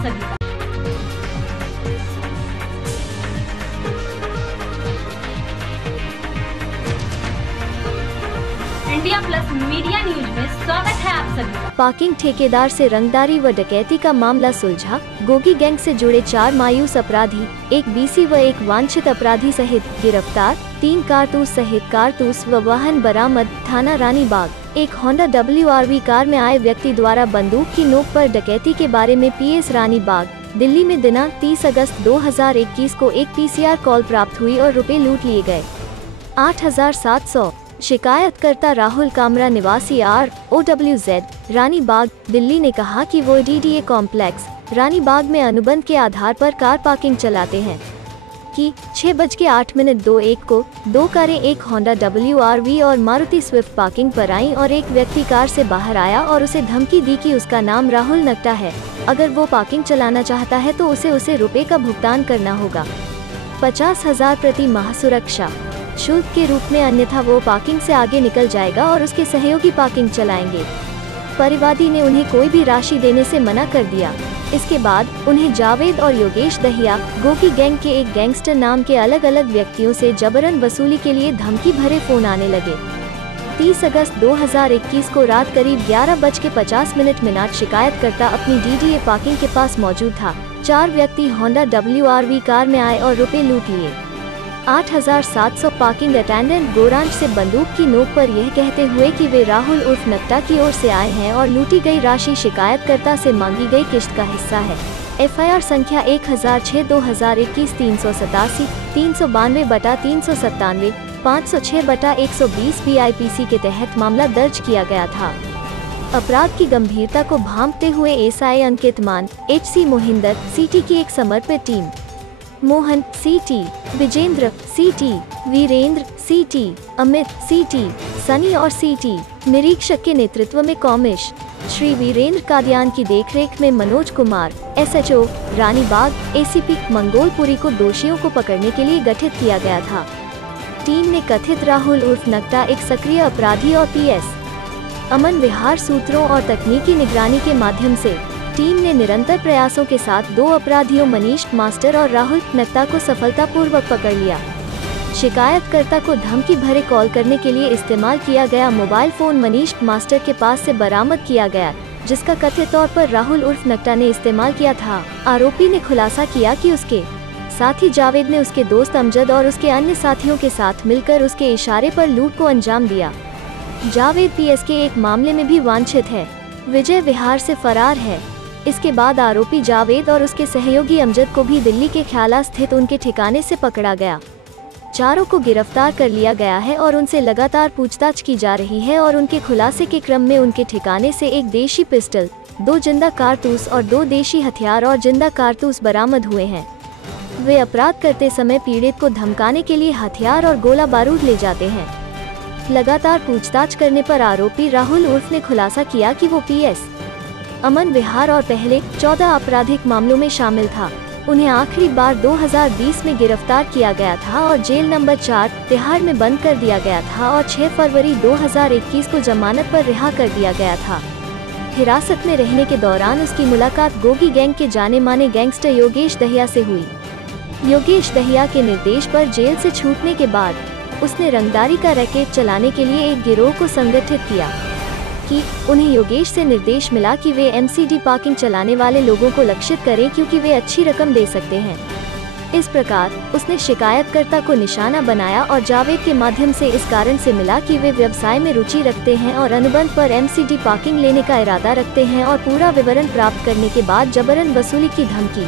आप सभी का। इंडिया प्लस मीडिया न्यूज में स्वागत है आप सभी का। पार्किंग ठेकेदार से रंगदारी व डकैती का मामला सुलझा। गोगी गैंग से जुड़े 4 मायूस अपराधी, एक बीसी व एक वांछित अपराधी सहित गिरफ्तार। 3 कारतूस सहित कारतूस व वाहन बरामद। थाना रानीबाग। एक होंडा WRV कार में आए व्यक्ति द्वारा बंदूक की नोक पर डकैती के बारे में PS रानीबाग, दिल्ली में दिनांक 30 अगस्त 2021 को एक PCR कॉल प्राप्त हुई और रुपए लूट लिए गए। 8700। शिकायतकर्ता राहुल कामरा निवासी ROWZ रानीबाग, दिल्ली ने कहा कि वो DDA कॉम्प्लेक्स रानीबाग में अनुबंध के आधार पर कार पार्किंग चलाते हैं कि 6:08 को 2 कारें, एक होंडा WRV और मारुति स्विफ्ट पार्किंग पर आईं और एक व्यक्ति कार से बाहर आया और उसे धमकी दी कि उसका नाम राहुल नकटा है, अगर वो पार्किंग चलाना चाहता है तो उसे रुपए का भुगतान करना होगा, 50,000 प्रति माह सुरक्षा शुल्क के रूप में, अन्यथा वो पार्किंग से आगे निकल जाएगा और उसके सहयोगी पार्किंग चलाएंगे। परिवादी ने उन्हें कोई भी राशि देने से मना कर दिया। इसके बाद उन्हें जावेद और योगेश दहिया, गोगी गैंग के एक गैंगस्टर नाम के अलग अलग व्यक्तियों से जबरन वसूली के लिए धमकी भरे फोन आने लगे। 30 अगस्त 2021 को रात करीब 11:50 शिकायतकर्ता अपनी DDA पार्किंग के पास मौजूद था। 4 व्यक्ति होंडा WRV कार में आए और रुपए लूट लिए। 8700। पार्किंग अटेंडेंट गोरांच से बंदूक की नोक पर यह कहते हुए कि वे राहुल उर्फ नकटा की ओर से आए हैं और लूटी गई राशि शिकायतकर्ता से मांगी गई किश्त का हिस्सा है। FIR संख्या 1006/2021, 387, 392/397, 506/120 BIPC के तहत मामला दर्ज किया गया था। अपराध की गंभीरता को भांपते हुए SI अंकित मान, HC मोहिंदर CT की एक समर्पित team, Mohan CT, Vijendra CT, Virendra CT, Amit CT, Sunny और CT निरीक्षक के नेतृत्व में कॉमिश श्री वीरेंद्र कादियान की देखरेख में मनोज कुमार SHO रानीबाग ACP मंगोलपुरी को दोषियों को पकड़ने के लिए गठित किया गया था। टीम ने कथित राहुल उर्फ नकटा एक सक्रिय अपराधी और PS अमन विहार सूत्रों और तकनीकी निगरानी के माध्यम से टीम ने निरंतर प्रयासों के साथ 2 अपराधियों मनीष मास्टर और राहुल नकटा को सफलतापूर्वक पकड़ लिया। शिकायतकर्ता को धमकी भरे कॉल करने के लिए इस्तेमाल किया गया मोबाइल फोन मनीष मास्टर के पास से बरामद किया गया, जिसका कथित तौर पर राहुल उर्फ नकटा ने इस्तेमाल किया था। आरोपी ने खुलासा किया कि उसके साथी जावेद ने उसके दोस्त अमजद और उसके अन्य साथियों के साथ मिलकर उसके इशारे पर लूट को अंजाम दिया। जावेद PS के एक मामले में भी वांछित है, विजय विहार से फरार है। इसके बाद आरोपी जावेद और उसके सहयोगी अमजद को भी दिल्ली के ख्याला स्थित उनके ठिकाने से पकड़ा गया। चारों को गिरफ्तार कर लिया गया है और उनसे लगातार पूछताछ की जा रही है और उनके खुलासे के क्रम में उनके ठिकाने से एक देशी पिस्टल, 2 जिंदा कारतूस और 2 देशी हथियार और जिंदा कारतूस बरामद हुए हैं। वे अपराध करते समय पीड़ित को धमकाने के लिए हथियार और गोला बारूद ले जाते हैं। लगातार पूछताछ करने पर आरोपी राहुल उर्फ ने खुलासा किया कि वो PS अमन विहार और पहले 14 आपराधिक मामलों में शामिल था। उन्हें आखिरी बार 2020 में गिरफ्तार किया गया था और जेल नंबर 4 तिहाड़ में बंद कर दिया गया था और 6 फरवरी 2021 को जमानत पर रिहा कर दिया गया था। हिरासत में रहने के दौरान उसकी मुलाकात गोगी गैंग के जाने माने गैंगस्टर योगेश दहिया से हुई। योगेश दहिया के निर्देश पर जेल से छूटने के बाद उसने रंगदारी का रैकेट चलाने के लिए एक गिरोह को संगठित किया कि उन्हें योगेश से निर्देश मिला कि वे MCD पार्किंग चलाने वाले लोगों को लक्षित करें क्योंकि वे अच्छी रकम दे सकते हैं। इस प्रकार उसने शिकायतकर्ता को निशाना बनाया और जावेद के माध्यम से इस कारण से मिला कि वे व्यवसाय में रुचि रखते हैं और अनुबंध पर MCD पार्किंग लेने का इरादा रखते हैं और पूरा विवरण प्राप्त करने के बाद जबरन वसूली की धमकी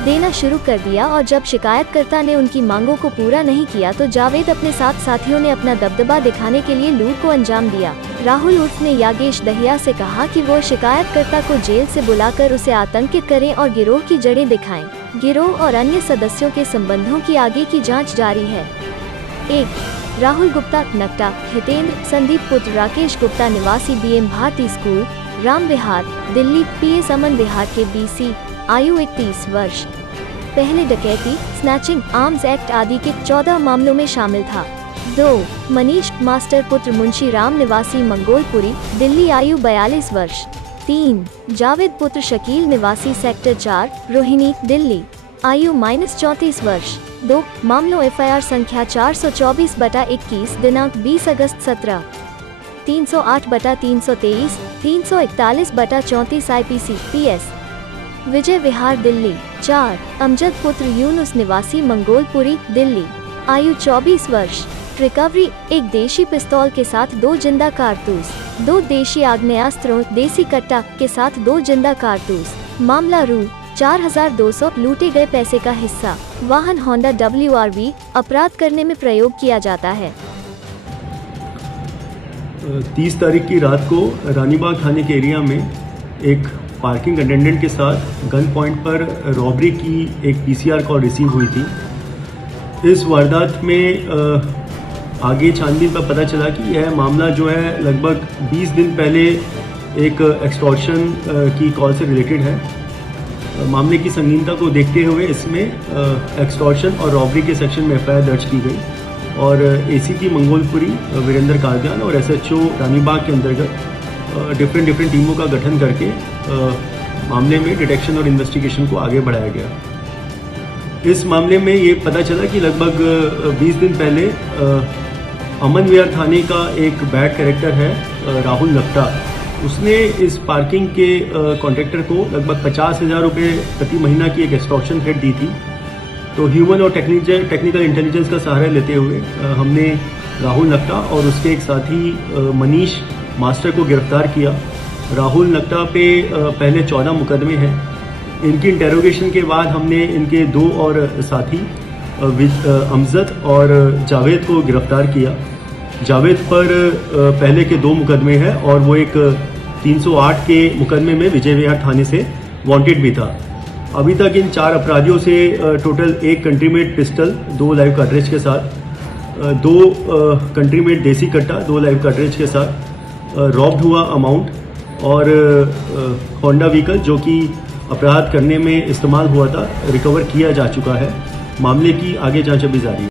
देना शुरू कर दिया। और जब शिकायतकर्ता ने उनकी मांगों को पूरा नहीं किया तो जावेद अपने साथ साथियों ने अपना दबदबा दिखाने के लिए लूट को अंजाम दिया। राहुल उर्फ ने योगेश दहिया से कहा कि वो शिकायतकर्ता को जेल से बुलाकर उसे आतंकित करें और गिरोह की जड़ें दिखाएं। गिरोह और अन्य सदस्यों के संबंधों की आगे की जांच जारी है। 1 राहुल गुप्ता नकटा, हितेंद्र संदीप पुत्र राकेश गुप्ता निवासी BM Bharti school Ram Vihar Delhi, PS अमन विहार के BC, आयु 31 वर्ष। पहले डकैती, स्नैचिंग, आर्म्स एक्ट आदि के 14 मामलों में शामिल था। 2 मनीष मास्टर पुत्र मुंशी राम निवासी मंगोलपुरी दिल्ली, आयु 42 वर्ष। 3 जावेद पुत्र शकील निवासी सेक्टर 4 रोहिणी दिल्ली आयु -34 वर्ष। 2 मामलों FIR संख्या 424/21 दिनांक 20 अगस्त 17 308/323 341/34 IPC PS विजय विहार दिल्ली। 4 अमजद पुत्र यूनुस निवासी मंगोलपुरी दिल्ली आयु 24 वर्ष। रिकवरी 1 देशी पिस्तौल के साथ 2 जिंदा कारतूस, 2 देशी आग्नेयास्त्रों देसी कट्टा के साथ 2 जिंदा कारतूस। मामला रू 4200 लूटे गए पैसे का हिस्सा। वाहन होंडा WRV अपराध करने में प्रयोग किया जाता है। 30 तारीख की रात को रानीबाग थाने के एरिया में एक पार्किंग अटेंडेंट के साथ गन पॉइंट पर रॉबरी की एक PCR कॉल रिसीव हुई थी। इस वारदात में आगे छानबीन पर पता चला कि यह मामला जो है लगभग 20 दिन पहले एक एक्सटॉर्शन की कॉल से रिलेटेड है। मामले की संगीनता को देखते हुए इसमें एक्सटॉर्शन और रॉबरी के सेक्शन में FIR दर्ज की गई और ACP मंगोलपुरी वीरेंद्र कादियान और SHO रानीबाग के अंतर्गत डिफरेंट टीमों का गठन करके मामले में डिटेक्शन और इन्वेस्टिगेशन को आगे बढ़ाया गया। इस मामले में ये पता चला कि लगभग 20 दिन पहले अमन विहार थाने का एक बैड कैरेक्टर है राहुल नक्टा, उसने इस पार्किंग के कॉन्ट्रैक्टर को लगभग 50,000 रुपये प्रति महीना की एक एक्सटॉर्शन थ्रेट दी थी। तो ह्यूमन और टेक्निकल इंटेलिजेंस का सहारा लेते हुए हमने राहुल नक्टा और उसके एक साथी मनीष मास्टर को गिरफ्तार किया। राहुल नक्टा पे पहले 14 मुकदमे हैं। इनकी इंटेरोगेशन के बाद हमने इनके 2 और साथी अमजद और जावेद को गिरफ्तार किया। जावेद पर पहले के 2 मुकदमे हैं और वो एक 308 के मुकदमे में विजय विहार थाने से वांटेड भी था। अभी तक इन 4 अपराधियों से टोटल 1 कंट्रीमेड पिस्टल, 2 लाइव कार्ट्रिज के साथ, 2 कंट्रीमेड देसी कट्टा, 2 लाइव कार्ट्रिज के साथ रॉब्ड हुआ अमाउंट और होंडा व्हीकल जो कि अपराध करने में इस्तेमाल हुआ था रिकवर किया जा चुका है। मामले की आगे जांच अभी जारी है।